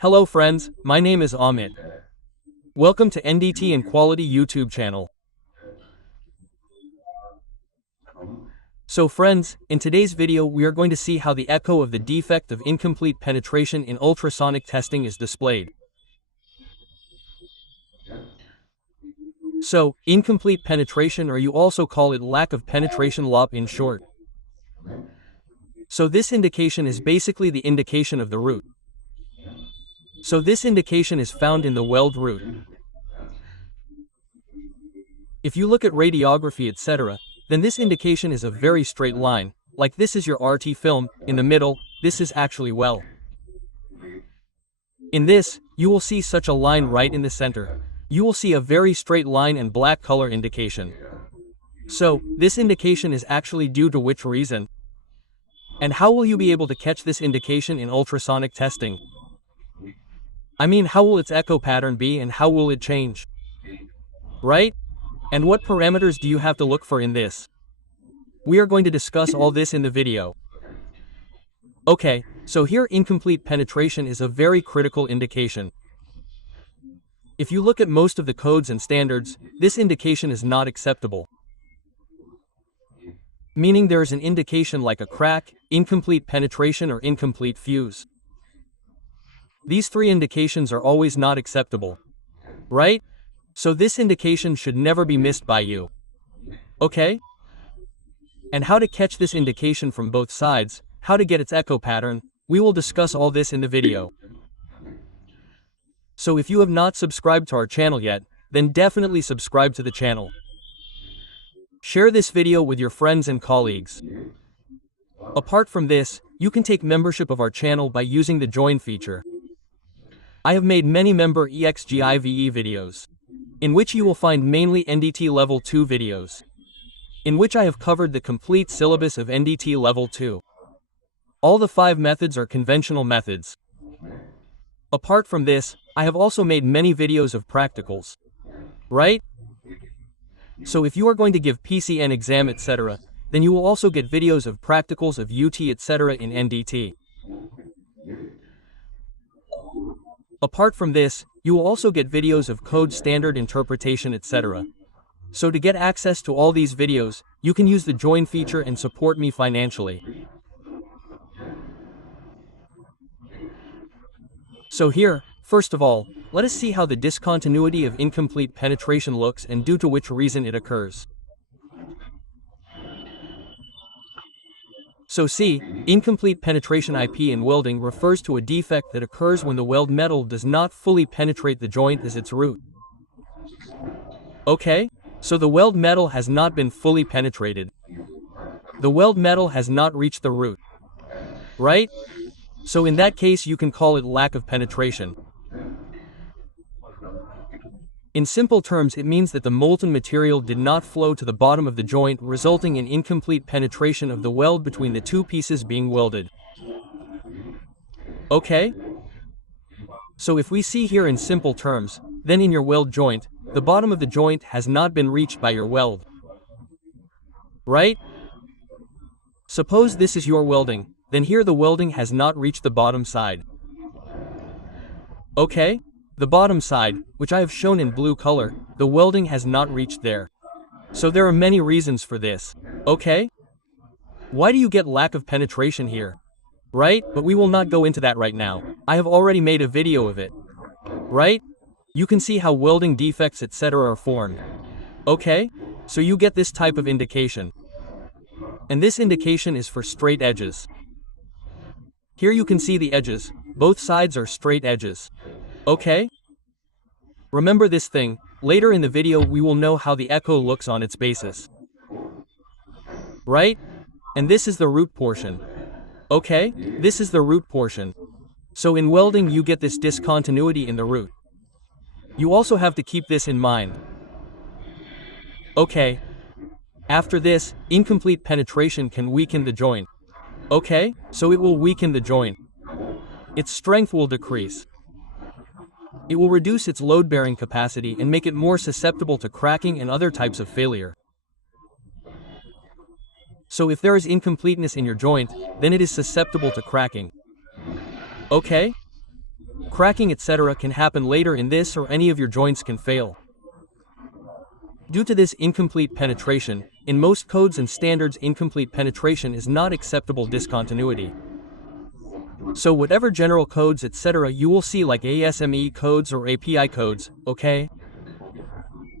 Hello friends, my name is Amit. Welcome to NDT and Quality YouTube channel. So friends, in today's video we are going to see how the echo of the defect of incomplete penetration in ultrasonic testing is displayed. So, incomplete penetration, or you also call it lack of penetration LOP in short. So this indication is basically the indication of the root. So this indication is found in the weld root. If you look at radiography etc., then this indication is a very straight line, like this is your RT film, in the middle, this is actually weld. In this, you will see such a line right in the center. You will see a very straight line and black color indication. So, this indication is actually due to which reason? And how will you be able to catch this indication in ultrasonic testing? I mean, how will its echo pattern be and how will it change? Right? And what parameters do you have to look for in this? We are going to discuss all this in the video. Okay, so here incomplete penetration is a very critical indication. If you look at most of the codes and standards, this indication is not acceptable. Meaning there is an indication like a crack, incomplete penetration or incomplete fuse. These three indications are always not acceptable. Right? So this indication should never be missed by you. Okay? And how to catch this indication from both sides, how to get its echo pattern, we will discuss all this in the video. So if you have not subscribed to our channel yet, then definitely subscribe to the channel. Share this video with your friends and colleagues. Apart from this, you can take membership of our channel by using the join feature. I have made many member EXGIVE videos, in which you will find mainly NDT Level 2 videos, in which I have covered the complete syllabus of NDT Level 2. All the 5 methods are conventional methods. Apart from this, I have also made many videos of practicals. Right? So if you are going to give PCN exam etc., then you will also get videos of practicals of UT etc. in NDT. Apart from this, you will also get videos of code standard interpretation etc. So to get access to all these videos, you can use the join feature and support me financially. So here, first of all, let us see how the discontinuity of incomplete penetration looks and due to which reason it occurs. So see, incomplete penetration IP in welding refers to a defect that occurs when the weld metal does not fully penetrate the joint as its root. Okay? So the weld metal has not been fully penetrated. The weld metal has not reached the root. Right? So in that case you can call it lack of penetration. In simple terms, it means that the molten material did not flow to the bottom of the joint, resulting in incomplete penetration of the weld between the two pieces being welded. Okay? So if we see here in simple terms, then in your weld joint, the bottom of the joint has not been reached by your weld. Right? Suppose this is your welding, then here the welding has not reached the bottom side. Okay? The bottom side, which I have shown in blue color, the welding has not reached there. So there are many reasons for this. Okay? Why do you get lack of penetration here? Right? But we will not go into that right now. I have already made a video of it. Right? You can see how welding defects etc. are formed. Okay? So you get this type of indication. And this indication is for straight edges. Here you can see the edges. Both sides are straight edges. Okay? Remember this thing, later in the video we will know how the echo looks on its basis. Right? And this is the root portion. Okay? This is the root portion. So in welding you get this discontinuity in the root. You also have to keep this in mind. Okay. After this, incomplete penetration can weaken the joint. Okay? So it will weaken the joint. Its strength will decrease. It will reduce its load-bearing capacity and make it more susceptible to cracking and other types of failure. So if there is incompleteness in your joint, then it is susceptible to cracking. Okay? Cracking etc. can happen later in this or any of your joints can fail. Due to this incomplete penetration, in most codes and standards incomplete penetration is not acceptable discontinuity. So whatever general codes etc. you will see like ASME codes or API codes, okay?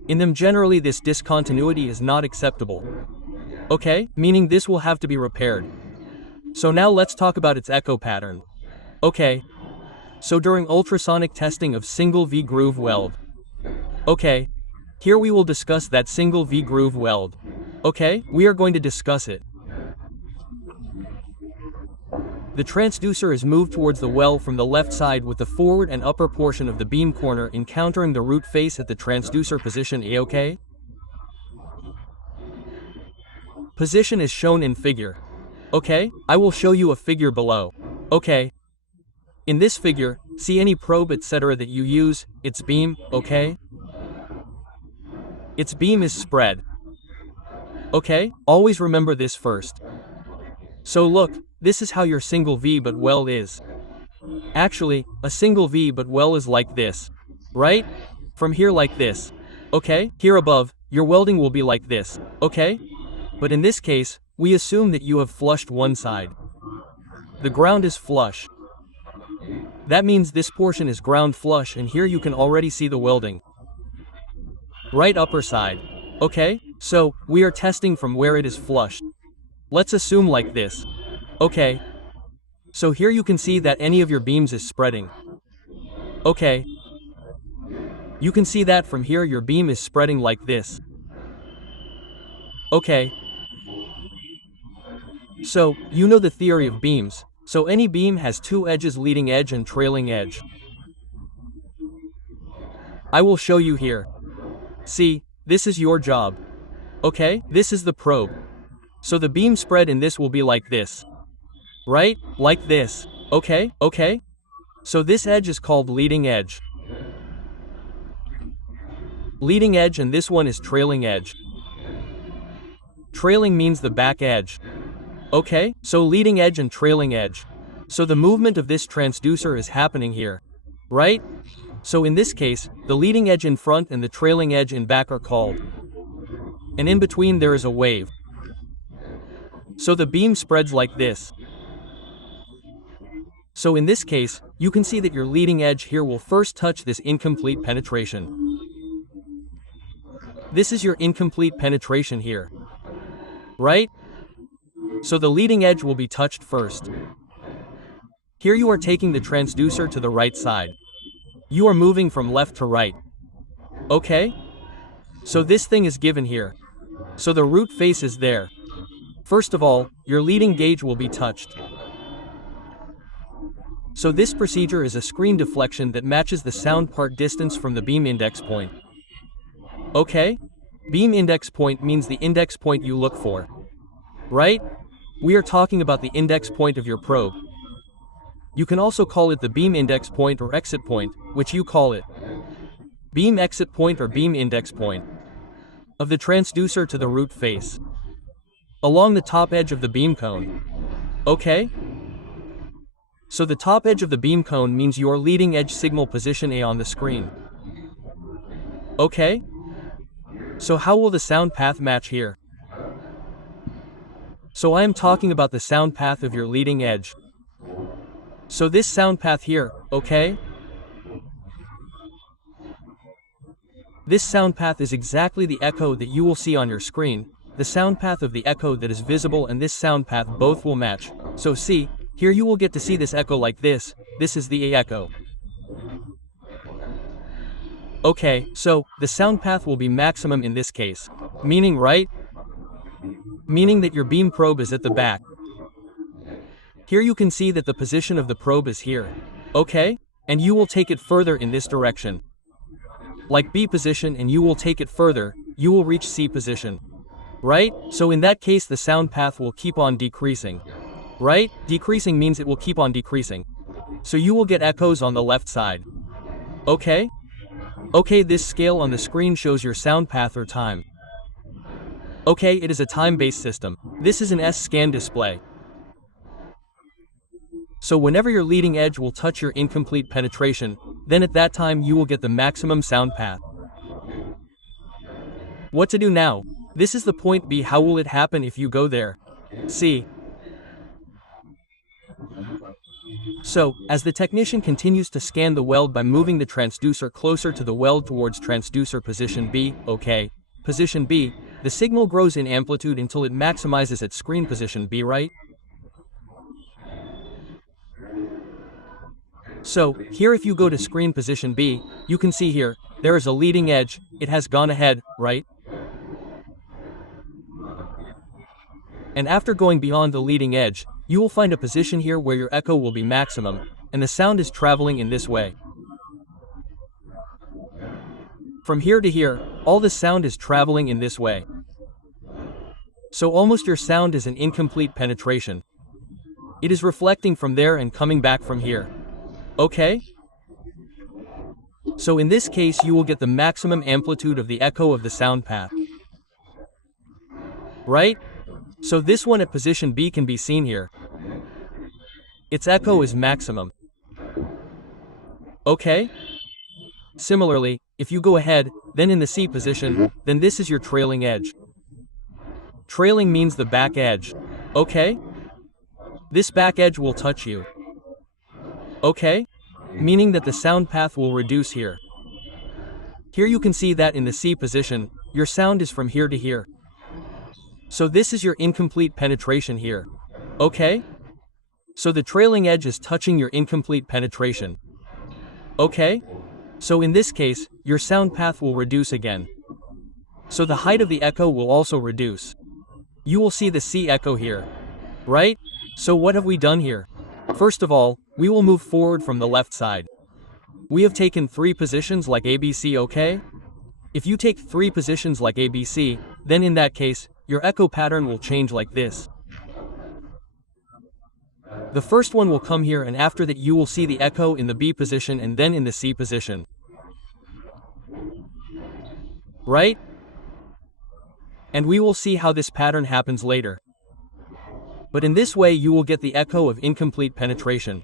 In them generally this discontinuity is not acceptable. Okay, meaning this will have to be repaired. So now let's talk about its echo pattern. Okay. So during ultrasonic testing of single V-groove weld. Okay. Here we will discuss that single V-groove weld. Okay, we are going to discuss it. The transducer is moved towards the well from the left side with the forward and upper portion of the beam corner encountering the root face at the transducer position A. Okay? Position is shown in figure. Okay, I will show you a figure below. Okay. In this figure, see any probe etc. that you use, its beam, okay? Its beam is spread. Okay, always remember this first. So look, this is how your single V but well is. Actually, a single V but well is like this. Right? From here like this. Okay, here above, your welding will be like this. Okay? But in this case, we assume that you have flushed one side. The ground is flush. That means this portion is ground flush and here you can already see the welding. Right upper side. Okay, so, we are testing from where it is flushed. Let's assume like this. Okay. So here you can see that any of your beams is spreading. Okay. You can see that from here your beam is spreading like this. Okay. So, you know the theory of beams. So any beam has two edges, leading edge and trailing edge. I will show you here. See, this is your job. Okay, this is the probe. So the beam spread in this will be like this. Right? Like this. Okay, okay? So this edge is called leading edge. Leading edge and this one is trailing edge. Trailing means the back edge. Okay, so leading edge and trailing edge. So the movement of this transducer is happening here. Right? So in this case, the leading edge in front and the trailing edge in back are called. And in between there is a wave. So the beam spreads like this. So in this case, you can see that your leading edge here will first touch this incomplete penetration. This is your incomplete penetration here. Right? So the leading edge will be touched first. Here you are taking the transducer to the right side. You are moving from left to right. Okay? So this thing is given here. So the root face is there. First of all, your leading gauge will be touched. So this procedure is a screen deflection that matches the sound part distance from the beam index point. Okay? Beam index point means the index point you look for. Right? We are talking about the index point of your probe. You can also call it the beam index point or exit point, which you call it. Beam exit point or beam index point. Of the transducer to the root face. Along the top edge of the beam cone. Okay? So the top edge of the beam cone means your leading edge signal position A on the screen. Okay? So how will the sound path match here? So I am talking about the sound path of your leading edge. So this sound path here, okay? This sound path is exactly the echo that you will see on your screen, the sound path of the echo that is visible and this sound path both will match. So see, here you will get to see this echo like this is the A echo. Okay, so, the sound path will be maximum in this case. Meaning right? Meaning that your beam probe is at the back. Here you can see that the position of the probe is here. Okay? And you will take it further in this direction. Like B position and you will take it further, you will reach C position. Right? So in that case the sound path will keep on decreasing. Right? Decreasing means it will keep on decreasing. So you will get echoes on the left side. Okay? Okay, this scale on the screen shows your sound path or time. Okay, it is a time-based system. This is an S-scan display. So whenever your leading edge will touch your incomplete penetration, then at that time you will get the maximum sound path. What to do now? This is the point B. How will it happen if you go there? C. So, as the technician continues to scan the weld by moving the transducer closer to the weld towards transducer position B, OK. Position B, the signal grows in amplitude until it maximizes at screen position B, right? So, here if you go to screen position B, you can see here, there is a leading edge, it has gone ahead, right? And after going beyond the leading edge, you will find a position here where your echo will be maximum, and the sound is traveling in this way. From here to here, all the sound is traveling in this way. So almost your sound is an incomplete penetration. It is reflecting from there and coming back from here. Okay? So in this case you will get the maximum amplitude of the echo of the sound path. Right? So this one at position B can be seen here. Its echo is maximum. Okay? Similarly, if you go ahead, then in the C position, then this is your trailing edge. Trailing means the back edge. Okay? This back edge will touch you. Okay? Meaning that the sound path will reduce here. Here you can see that in the C position, your sound is from here to here. So this is your incomplete penetration here. Okay? So the trailing edge is touching your incomplete penetration. Okay? So in this case, your sound path will reduce again. So the height of the echo will also reduce. You will see the C echo here. Right? So what have we done here? First of all, we will move forward from the left side. We have taken 3 positions like ABC, okay? If you take 3 positions like ABC, then in that case, your echo pattern will change like this. The first one will come here, and after that you will see the echo in the B position and then in the C position. Right? And we will see how this pattern happens later. But in this way you will get the echo of incomplete penetration.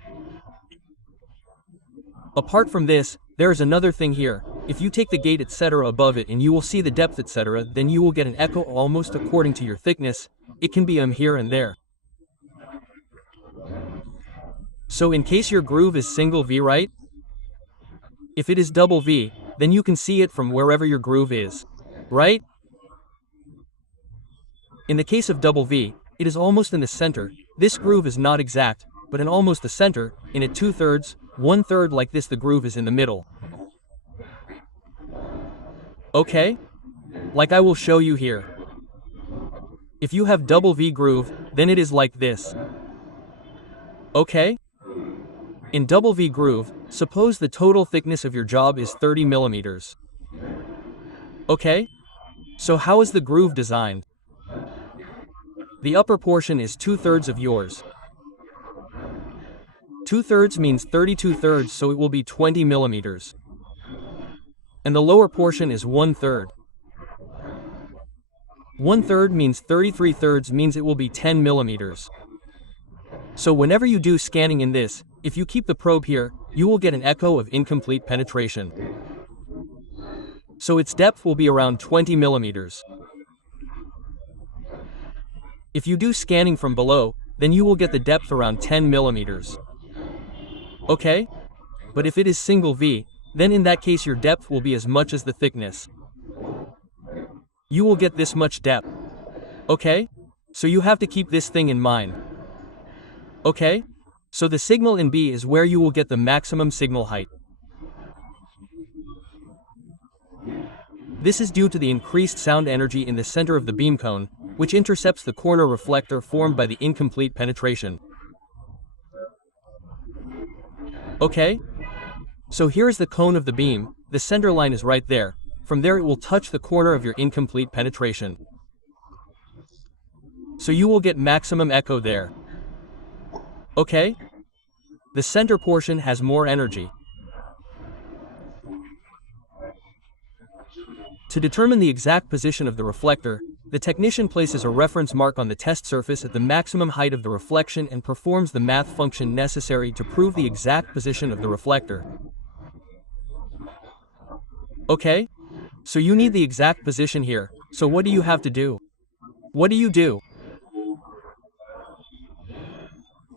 Apart from this, there is another thing here. If you take the gate etc. above it and you will see the depth etc., then you will get an echo almost according to your thickness. It can be here and there. So in case your groove is single V, right? If it is double V, then you can see it from wherever your groove is. Right? In the case of double V, it is almost in the center. This groove is not exact, but in almost the center, in a 2/3, 1/3 like this the groove is in the middle. Okay? Like I will show you here. If you have double V groove, then it is like this. Okay? In double V groove, suppose the total thickness of your job is 30 millimeters. Okay? So how is the groove designed? The upper portion is 2/3 of yours. 2/3 means 32/3, so it will be 20 millimeters. And the lower portion is 1/3. 1/3 means 33/3 means it will be 10 millimeters. So whenever you do scanning in this, if you keep the probe here, you will get an echo of incomplete penetration. So its depth will be around 20 millimeters. If you do scanning from below, then you will get the depth around 10 millimeters. Okay? But if it is single V, then in that case your depth will be as much as the thickness. You will get this much depth. Okay? So you have to keep this thing in mind. Okay? So the signal in B is where you will get the maximum signal height. This is due to the increased sound energy in the center of the beam cone, which intercepts the corner reflector formed by the incomplete penetration. Okay? So here is the cone of the beam, the center line is right there. From there it will touch the corner of your incomplete penetration. So you will get maximum echo there. Okay? The center portion has more energy. To determine the exact position of the reflector, the technician places a reference mark on the test surface at the maximum height of the reflection and performs the math function necessary to prove the exact position of the reflector. Okay? So you need the exact position here, so what do you have to do? What do?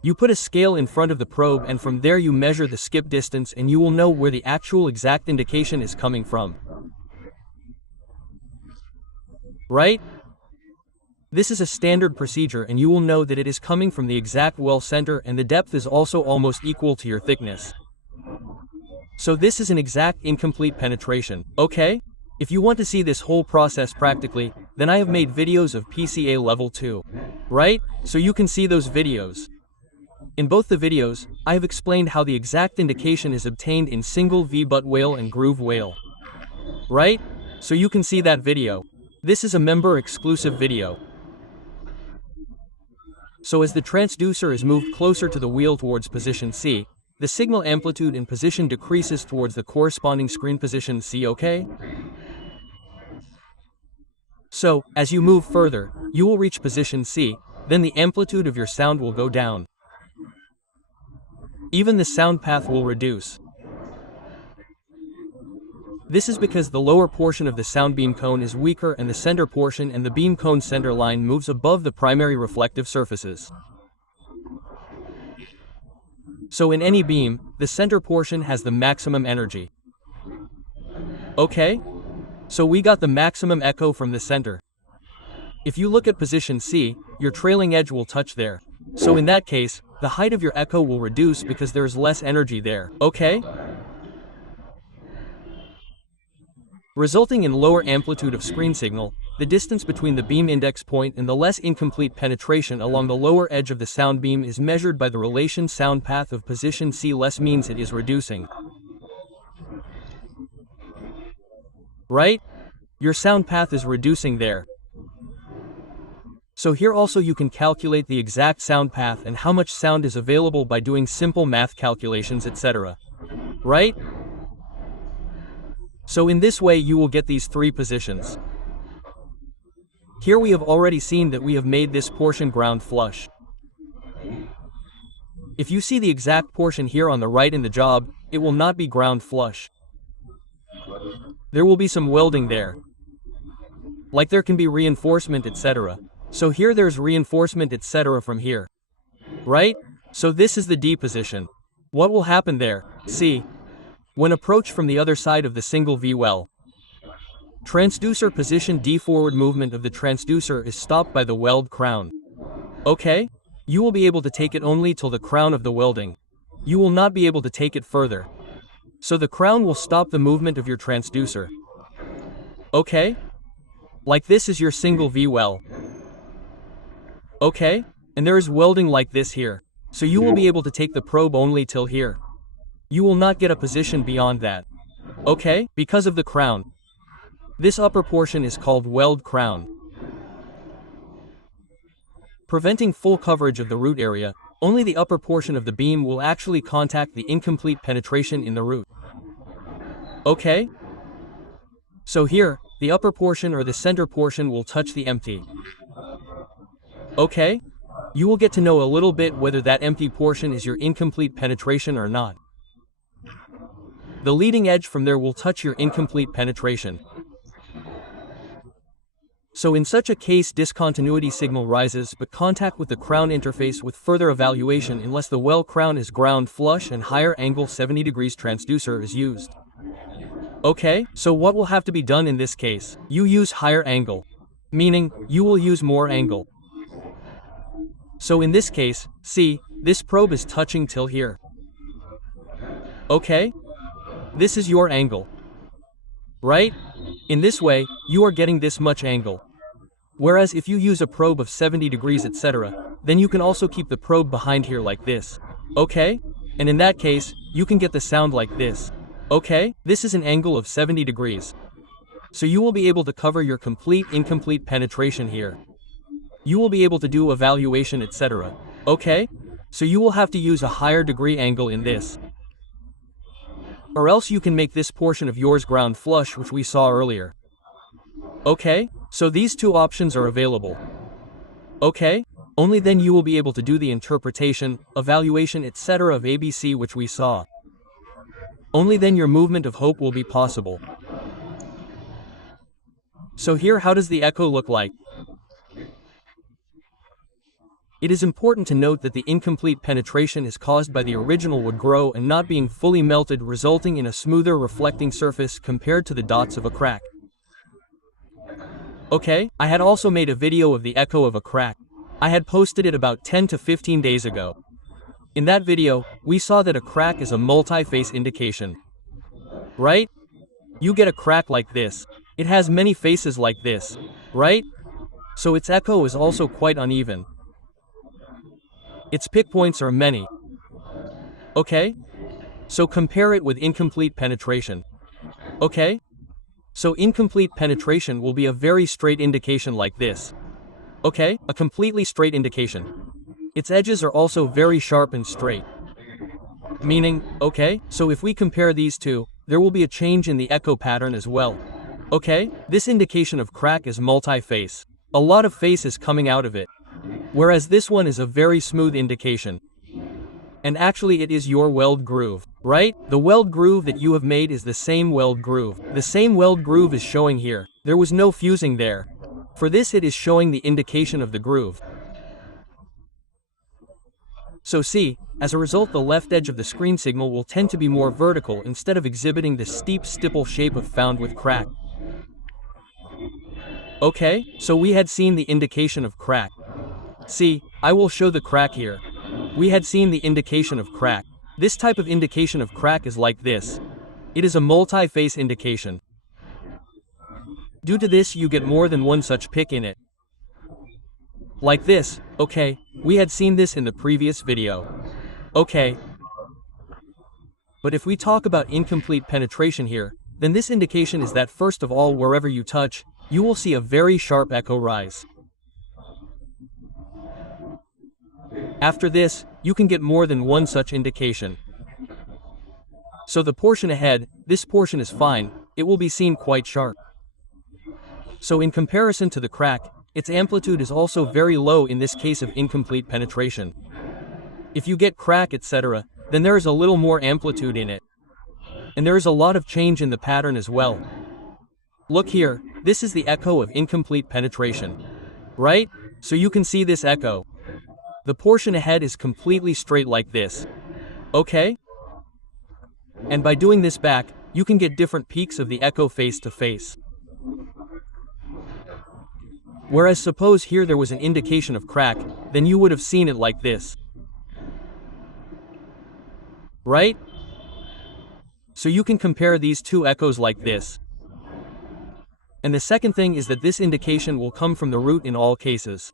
You put a scale in front of the probe and from there you measure the skip distance and you will know where the actual exact indication is coming from. Right? This is a standard procedure and you will know that it is coming from the exact well center and the depth is also almost equal to your thickness. So this is an exact incomplete penetration, okay? If you want to see this whole process practically, then I have made videos of PCA level 2. Right? So you can see those videos. In both the videos, I have explained how the exact indication is obtained in single V-butt whale and groove whale. Right? So you can see that video. This is a member-exclusive video. So as the transducer is moved closer to the wheel towards position C, the signal amplitude in position decreases towards the corresponding screen position C, okay? So, as you move further, you will reach position C, then the amplitude of your sound will go down. Even the sound path will reduce. This is because the lower portion of the sound beam cone is weaker and the center portion and the beam cone center line moves above the primary reflective surfaces. So in any beam, the center portion has the maximum energy. Okay? So we got the maximum echo from the center. If you look at position C, your trailing edge will touch there. So in that case, the height of your echo will reduce because there is less energy there, okay? Resulting in lower amplitude of screen signal, the distance between the beam index point and the less incomplete penetration along the lower edge of the sound beam is measured by the relation sound path of position C less means it is reducing. Right? Your sound path is reducing there. So here also you can calculate the exact sound path and how much sound is available by doing simple math calculations, etc. Right? So in this way you will get these three positions. Here we have already seen that we have made this portion ground flush. If you see the exact portion here on the right in the job, it will not be ground flush. There will be some welding there. Like there can be reinforcement, etc. So here there's reinforcement, etc. from here. Right? So this is the D position. What will happen there? See. When approached from the other side of the single V well. Transducer position D, forward movement of the transducer is stopped by the weld crown. Okay? You will be able to take it only till the crown of the welding. You will not be able to take it further. So the crown will stop the movement of your transducer. Okay? Like this is your single V well. Okay? And there is welding like this here. So you will be able to take the probe only till here. You will not get a position beyond that. Okay? Because of the crown. This upper portion is called weld crown. Preventing full coverage of the root area, only the upper portion of the beam will actually contact the incomplete penetration in the root. Okay? So here, the upper portion or the center portion will touch the empty. Okay? You will get to know a little bit whether that empty portion is your incomplete penetration or not. The leading edge from there will touch your incomplete penetration. So in such a case discontinuity signal rises but contact with the crown interface with further evaluation unless the well crown is ground flush and higher angle 70 degrees transducer is used. Okay, so what will have to be done in this case? You use higher angle. Meaning, you will use more angle. So in this case, see, this probe is touching till here. Okay? This is your angle. Right? In this way, you are getting this much angle. Whereas if you use a probe of 70 degrees etc., then you can also keep the probe behind here like this. Okay? And in that case, you can get the sound like this. Okay? This is an angle of 70 degrees. So you will be able to cover your complete incomplete penetration here. You will be able to do evaluation etc. Okay? So you will have to use a higher degree angle in this. Or else you can make this portion of yours ground flush which we saw earlier. Okay? So these two options are available. Okay? Only then you will be able to do the interpretation, evaluation, etc. of ABC which we saw. Only then your movement of hope will be possible. So here, how does the echo look like? It is important to note that the incomplete penetration is caused by the original wood grow and not being fully melted, resulting in a smoother reflecting surface compared to the dots of a crack. Okay, I had also made a video of the echo of a crack. I had posted it about 10 to 15 days ago. In that video, we saw that a crack is a multi-face indication. Right? You get a crack like this. It has many faces like this. Right? So its echo is also quite uneven. Its pick points are many. Okay? So compare it with incomplete penetration. Okay? So incomplete penetration will be a very straight indication like this. Okay? A completely straight indication. Its edges are also very sharp and straight. Meaning, okay, so if we compare these two, there will be a change in the echo pattern as well. Okay? This indication of crack is multi-face. A lot of face is coming out of it. Whereas this one is a very smooth indication. And actually it is your weld groove, right? The weld groove that you have made is the same weld groove. The same weld groove is showing here. There was no fusing there. For this it is showing the indication of the groove. So see, as a result the left edge of the screen signal will tend to be more vertical instead of exhibiting the steep stipple shape of found with crack. Okay, so we had seen the indication of crack. See, I will show the crack here. We had seen the indication of crack. This type of indication of crack is like this. It is a multi-face indication. Due to this you get more than one such pick in it. Like this, okay, we had seen this in the previous video. Okay. But if we talk about incomplete penetration here, then this indication is that first of all wherever you touch, you will see a very sharp echo rise. After this, you can get more than one such indication. So the portion ahead, this portion is fine, it will be seen quite sharp. So in comparison to the crack, its amplitude is also very low in this case of incomplete penetration. If you get crack etc., then there is a little more amplitude in it. And there is a lot of change in the pattern as well. Look here, this is the echo of incomplete penetration. Right? So you can see this echo. The portion ahead is completely straight like this. Okay? And by doing this back, you can get different peaks of the echo face to face. Whereas suppose here there was an indication of crack, then you would have seen it like this. Right? So you can compare these two echoes like this. And the second thing is that this indication will come from the root in all cases.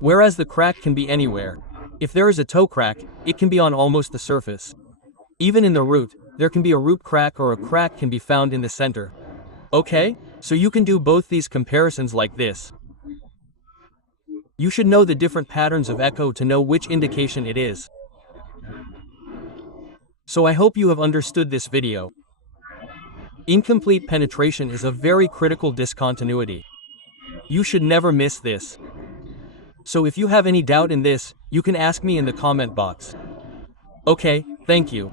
Whereas the crack can be anywhere. If there is a toe crack, it can be on almost the surface. Even in the root, there can be a root crack or a crack can be found in the center. Okay? So you can do both these comparisons like this. You should know the different patterns of echo to know which indication it is. So I hope you have understood this video. Incomplete penetration is a very critical discontinuity. You should never miss this. So if you have any doubt in this, you can ask me in the comment box. Okay, thank you.